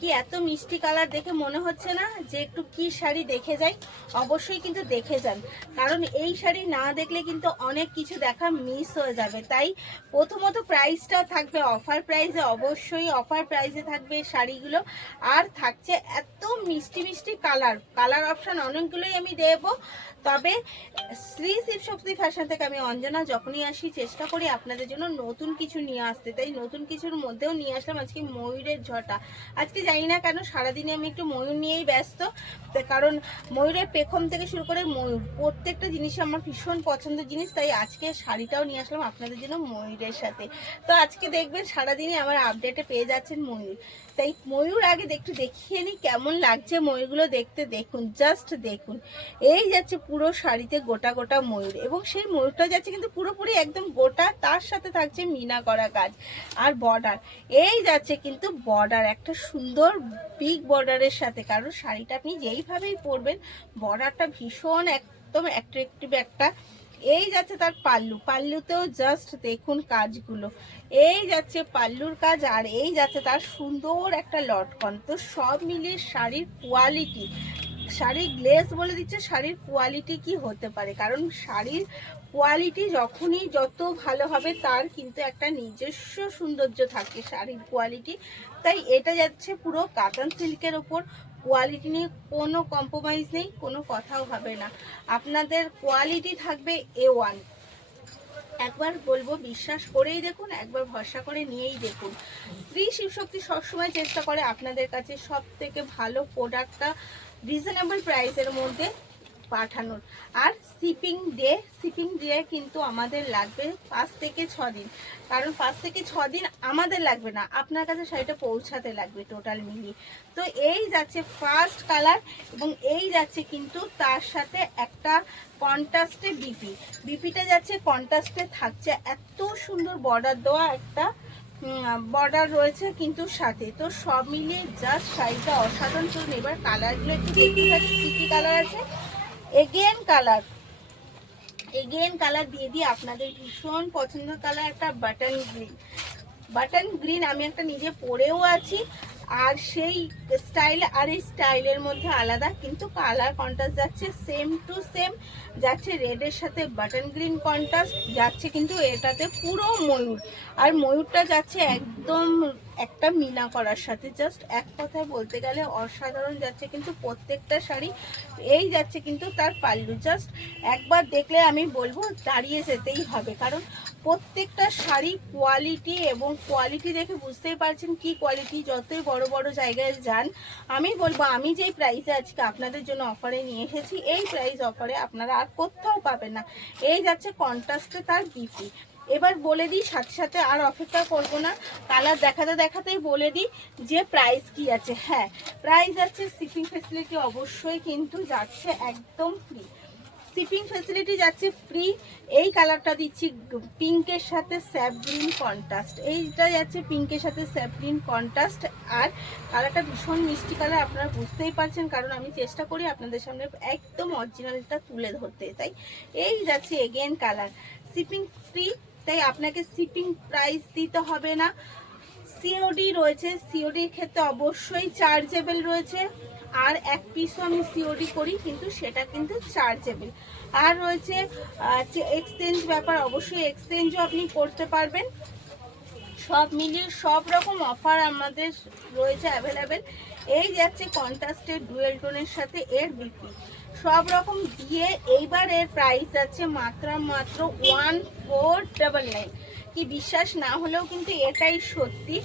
কি এত মিষ্টি কালার দেখে মনে হচ্ছে না যে একটু কি শাড়ি দেখে যাই? অবশ্যই কিন্তু দেখে যান, কারণ এই শাড়ি না দেখলে কিন্তু অনেক কিছু দেখা মিস হয়ে যাবে। তাই প্রথমত প্রাইসটা থাকবে অফার প্রাইসে, অবশ্যই অফার প্রাইসে থাকবে শাড়িগুলো। আর থাকছে এত মিষ্টি মিষ্টি কালার অপশান অনেকগুলোই আমি দেবো। তবে শ্রী শিবশক্তি ফ্যাশন থেকে আমি অঞ্জনা যখনই আসি চেষ্টা করি আপনাদের জন্য নতুন কিছু নিয়ে আসতে। তাই নতুন কিছুর মধ্যেও নিয়ে আসলাম আজকে ময়ূরের ঝটা। আজকে জানি না কেন সারাদিনে আমি একটু ময়ূর নিয়েই ব্যস্ত, কারণ ময়ূরের পেখম থেকে শুরু করে ময়ূর প্রত্যেকটা জিনিসই আমার ভীষণ পছন্দের জিনিস। তাই আজকে শাড়িটাও নিয়ে আসলাম আপনাদের জন্য ময়ূরের সাথে। তো আজকে দেখবেন সারাদিনই আমার আপডেটে পেয়ে যাচ্ছেন ময়ূর। তাই ময়ূর আগে একটু দেখিয়ে নিই কেমন লাগছে ময়ূরগুলো দেখতে। দেখুন, জাস্ট দেখুন, এই যাচ্ছে পুরো শাড়িতে গোটা গোটা ময়ূর, এবং সেই ময়ূরটা যাচ্ছে কিন্তু পুরোপুরি একদম গোটা, তার সাথে থাকছে মিনা করা কাজ আর বর্ডার। এই যাচ্ছে কিন্তু বর্ডার একটা সুন্দর বিগ বর্ডারের সাথে, কারণ শাড়িটা আপনি যেইভাবেই পরবেন বর্ডারটা ভীষণ একদম অ্যাট্রাকটিভ একটা। এই যাচ্ছে তার পাল্লুতেও জাস্ট দেখুন কাজগুলো, এই যাচ্ছে পাল্লুর কাজ, আর এই যাচ্ছে তার সুন্দর একটা লটকন। তো সব মিলিয়ে শাড়ির কোয়ালিটি, শাড়ির গ্লেজ বলে দিচ্ছে শাড়ির কোয়ালিটি কি হতে পারে। কারণ শাড়ির কোয়ালিটি যখনই যত ভালো হবে তার কিন্তু একটা নিজস্ব সৌন্দর্য থাকে শাড়ির কোয়ালিটি। তাই এটা যাচ্ছে পুরো কাতান সিল্কের ওপর, কোয়ালিটি নিয়ে কোনো কম্প্রোমাইজ নেই, কোনো কথাও হবে না, আপনাদের কোয়ালিটি থাকবে A1। একবার বলবো বিশ্বাস করেই দেখুন, একবার ভরসা করে নিয়েই দেখুন। শ্রী শিবশক্তি সবসময় চেষ্টা করে আপনাদের কাছে সব থেকে ভালো প্রোডাক্টটা রিজনেবল প্রাইসের মধ্যে পাঠানোর। আর শিপিং ডে কিন্তু আমাদের লাগবে 5 থেকে 6 দিন, কারণ 5 থেকে 6 দিন আমাদের লাগবে না, আপনার কাছে শাড়িটা পৌঁছাতে লাগবে টোটাল মিলিয়ে। তো এই যাচ্ছে ফার্স্ট কালার, এবং এই যাচ্ছে কিন্তু তার সাথে একটা কন্ট্রাস্টে বিপিটা যাচ্ছে কন্ট্রাস্টে, থাকছে এত সুন্দর বর্ডার দেওয়া একটা বর্ডার রয়েছে কিন্তু সাথে। তো সব মিলিয়ে জাস্ট শাড়িটা অসাধারণ। চলুন এবার কালারগুলো একটু দেখতে থাকি কী কী কালার আছে। এগেন কালার দিয়ে দিই আপনাদের ভীষণ পছন্দের কালার একটা বাটন গ্রিন আমি একটা নিজে পরেও আছি, আর সেই স্টাইল আর এই স্টাইলের মধ্যে আলাদা, কিন্তু কালার কন্ট্রাস্ট যাচ্ছে সেম টু সেম, যাচ্ছে রেডের সাথে বাটন গ্রিন কন্ট্রাস্ট, যাচ্ছে কিন্তু এটাতে পুরো ময়ূর, আর ময়ূরটা যাচ্ছে একদম একটা মিনা করার সাথে। জাস্ট এক কথায় বলতে গেলে অসাধারণ যাচ্ছে কিন্তু প্রত্যেকটা শাড়ি। এই যাচ্ছে কিন্তু তার পাল্লু, জাস্ট একবার দেখলে আমি বলবো দাঁড়িয়ে যেতেই হবে, কারণ প্রত্যেকটা শাড়ি কোয়ালিটি, এবং কোয়ালিটি দেখে বুঝতেই পারছেন কি কোয়ালিটি। যতই বড় বড় জায়গায় যান, আমি বলবো আমি যেই প্রাইসে আজকে আপনাদের জন্য অফারে নিয়ে এসেছি, এই প্রাইস অফারে আপনারা আর কোথাও পাবেন না। এই যাচ্ছে কন্ট্রাস্টে তার বিপি। এবার বলে দিই, সাথে সাথে আর অপেক্ষা করব না, কালার দেখাতে দেখাতেই বলে দিই যে প্রাইস কি আছে। হ্যাঁ, প্রাইস আছে, শিপিং ফেসিলিটি অবশ্যই কিন্তু যাচ্ছে একদম ফ্রি, শিপিং ফেসিলিটি যাচ্ছে ফ্রি। এই কালারটা দিচ্ছি পিঙ্কের সাথে স্যাপ গ্রিন কন্ট্রাস্ট, এইটা যাচ্ছে পিঙ্কের সাথে স্যাপ গ্রিন কন্ট্রাস্ট, আর কালারটা ভীষণ মিষ্টি কালার, আপনারা বুঝতেই পারছেন, কারণ আমি চেষ্টা করি আপনাদের সামনে একদম অরিজিনালটা তুলে ধরতে। তাই এই যাচ্ছে এগেন কালার, শিপিং ফ্রি, তাই আপনাকে শিপিং প্রাইস দিতে হবে না। সিওডি রয়েছে, সিওডির ক্ষেত্রে অবশ্যই চার্জেবল রয়েছে, আর এক পিসও আমি সিওডি করি কিন্তু সেটা কিন্তু চার্জেবল। আর রয়েছে এক্সচেঞ্জ ব্যাপার, অবশ্যই এক্সচেঞ্জও আপনি করতে পারবেন। সব মিলিয়ে সব রকম অফার আমাদের রয়েছে অ্যাভেলেবেল। এই যাচ্ছে কন্ট্রাস্টের ডুয়েল টোনের সাথে এর বিপি, সব রকম দিয়ে এইবার এর প্রাইস আছে মাত্র 1499। কি বিশ্বাস না হলেও কিন্তু এটাই সত্যি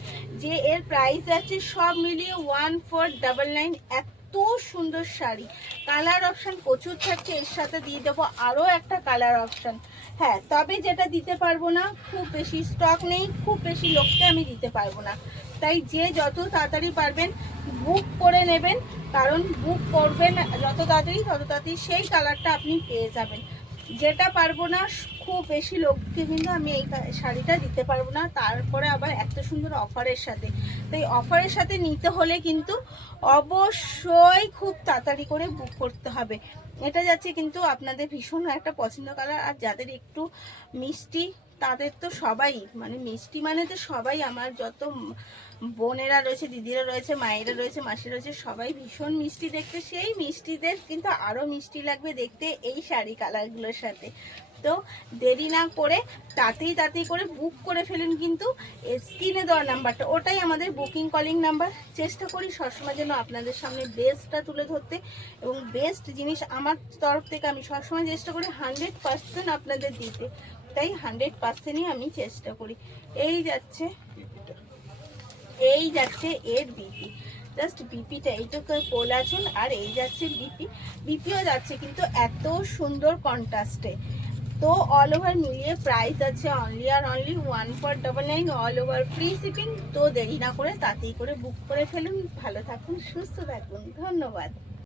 যে এর প্রাইস আছে সব মিলিয়ে 1499। এত সুন্দর শাড়ি, কালার অপশান প্রচুর থাকছে, এর সাথে দিয়ে দেবো আরও একটা কালার অপশান। হ্যাঁ, তবে যেটা দিতে পারবো না, খুব বেশি স্টক নেই, খুব বেশি লোককে আমি দিতে পারবো না। তাই যে যত তাড়াতাড়ি পারবেন বুক করে নেবেন, কারণ বুক করবেন যত তাড়াতাড়ি তত তাড়াতাড়ি সেই কালারটা আপনি পেয়ে যাবেন। যেটা পারবো না, খুব বেশি লোককে কিন্তু আমি এই শাড়িটা দিতে পারবো না, তারপরে আবার এত সুন্দর অফারের সাথে। তাই অফারের সাথে নিতে হলে কিন্তু অবশ্যই খুব তাড়াতাড়ি করে বুক করতে হবে। এটা যাচ্ছে কিন্তু আপনাদের ভীষণ একটা পছন্দ কালার, আর যাদের একটু মিষ্টি তাদের তো সবাই, মানে মিষ্টি মানে তো সবাই, আমার যত বোনেরা রয়েছে, দিদিরা রয়েছে, মায়েরা রয়েছে, মাসিরা রয়েছে, সবাই ভীষণ মিষ্টি দেখতে। সেই মিষ্টিদের কিন্তু আরও মিষ্টি লাগবে দেখতে এই শাড়ি কালারগুলোর সাথে। তো দেরি না করে তাড়াতাড়ি করে বুক করে ফেলেন, কিন্তু স্ক্রিনে দেওয়া নাম্বারটা ওটাই আমাদের বুকিং কলিং নাম্বার। চেষ্টা করি সবসময় যেন আপনাদের সামনে বেস্টটা তুলে ধরতে, এবং বেস্ট জিনিস আমার তরফ থেকে আমি সবসময় চেষ্টা করি 100% আপনাদের দিতে, তাই 100%ই আমি চেষ্টা করি। এই যাচ্ছে এর বিপি, জাস্ট বিপিটা এইটুকু কোলাচুন, আর এই যাচ্ছে বিপিও যাচ্ছে কিন্তু এত সুন্দর কন্ট্রাস্টে। তো অল ওভার মিলিয়ে প্রাইস আছে অনলি আর only 1499, all over free shipping. তো দেরি না করে তাড়াতাড়ি করে বুক করে ফেলুন। ভালো থাকুন, সুস্থ থাকুন, ধন্যবাদ।